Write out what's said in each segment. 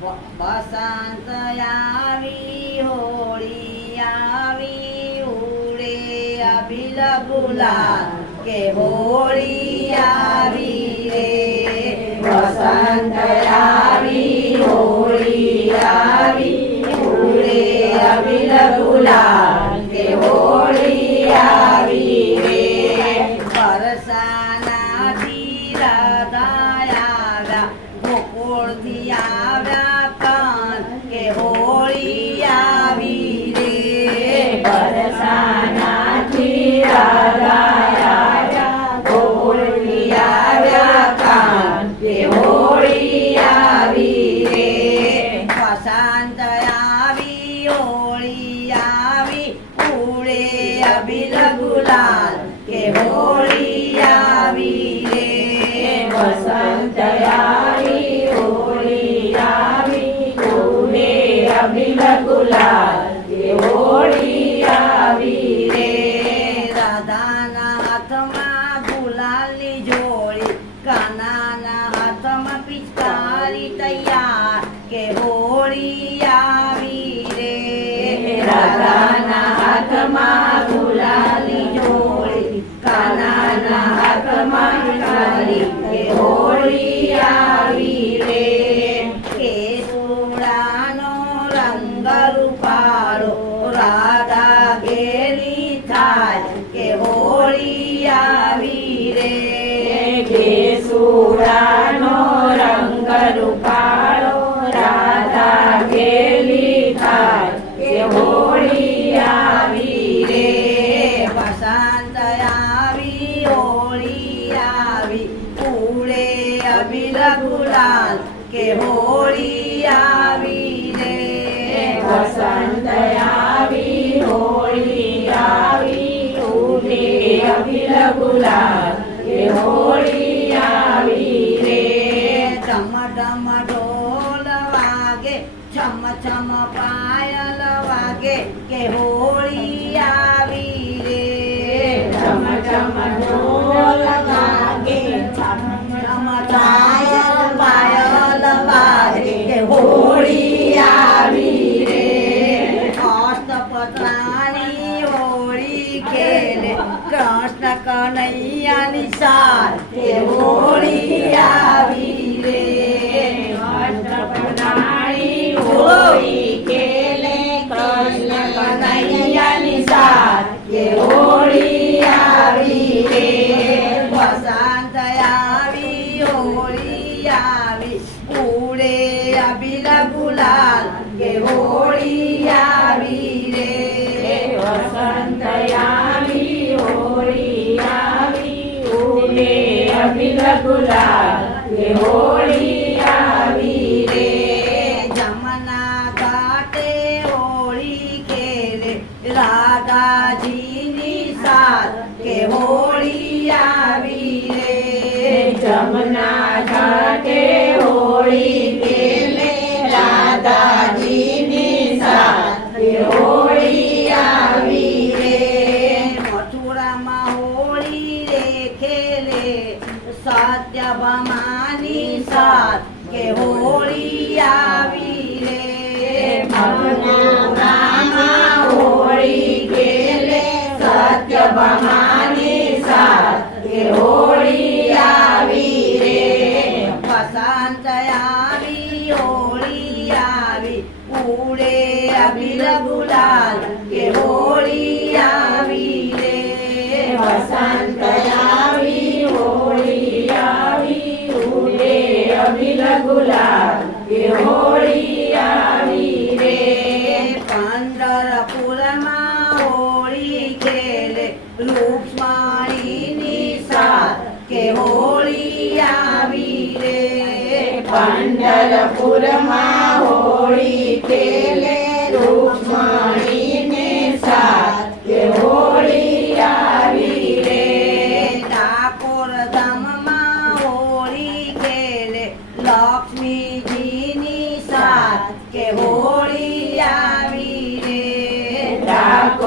બસંત આવી હોળી આવી ઉડે અભિલ ગુલાલ કે હોળી આવી રે વસંત આવી હોળી આવી ઉડે અભિલ ગુલાલ હોળી રાધાના હાથમાં આવી હોળી આવી ઉડે અબિલ ગુલાલ કે હોળી આવી રે. વસંત આવી હોળી આવી ઉડે અબિલ ગુલાલ કે હોળી આવી રે. ચમ ચમ ઢોલ વાગે ચમ ચમ પાયલ વાગે કે હોળી આવી હોળી આવી રે અષ્ટપત્રાની હોળી ખેલે કૃષ્ણ કનૈયાની કે હોળી અબિલ ગુલાલ એ હોળી આવી રે જમના ઘાટે હોળી ખેલે રાધાજીની સાથ કે હોળી આવી રે જમના ઘાટે હોળી ખેલે રાધાજીની સાથ કે હોળી આવી રે મથુરામાં હોળી રે ખેલે સત્યભામાની સાથ કે હોળી આવી રે. મથુરામાં હોળી સત્ય ભમાની સાથ કે હોળી આવી રે. વસંત આવી, હોળી આવી, ઉડે અબિલ ગુલાલ કે હોળી આવી રે. વસંત અબિલ ગુલાબ એ હોળી આવી રે પંઢરપુરમાં હોળી ખેલે રૂક્ષ્મણીની સાથ કે હોળી આવી રે પંઢરપુરમાં હોળી ખેલે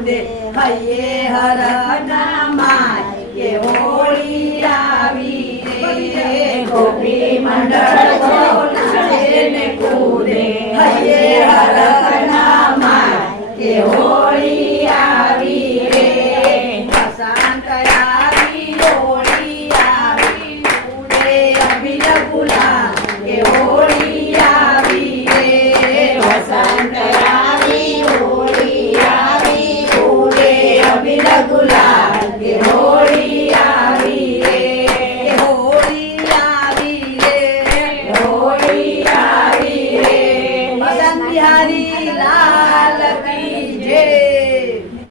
ઉડે. હૈયે હરના માય હોળી આવી રે ગોપી મંડળ નાચે ને કૂદે હૈયે હરના માય કે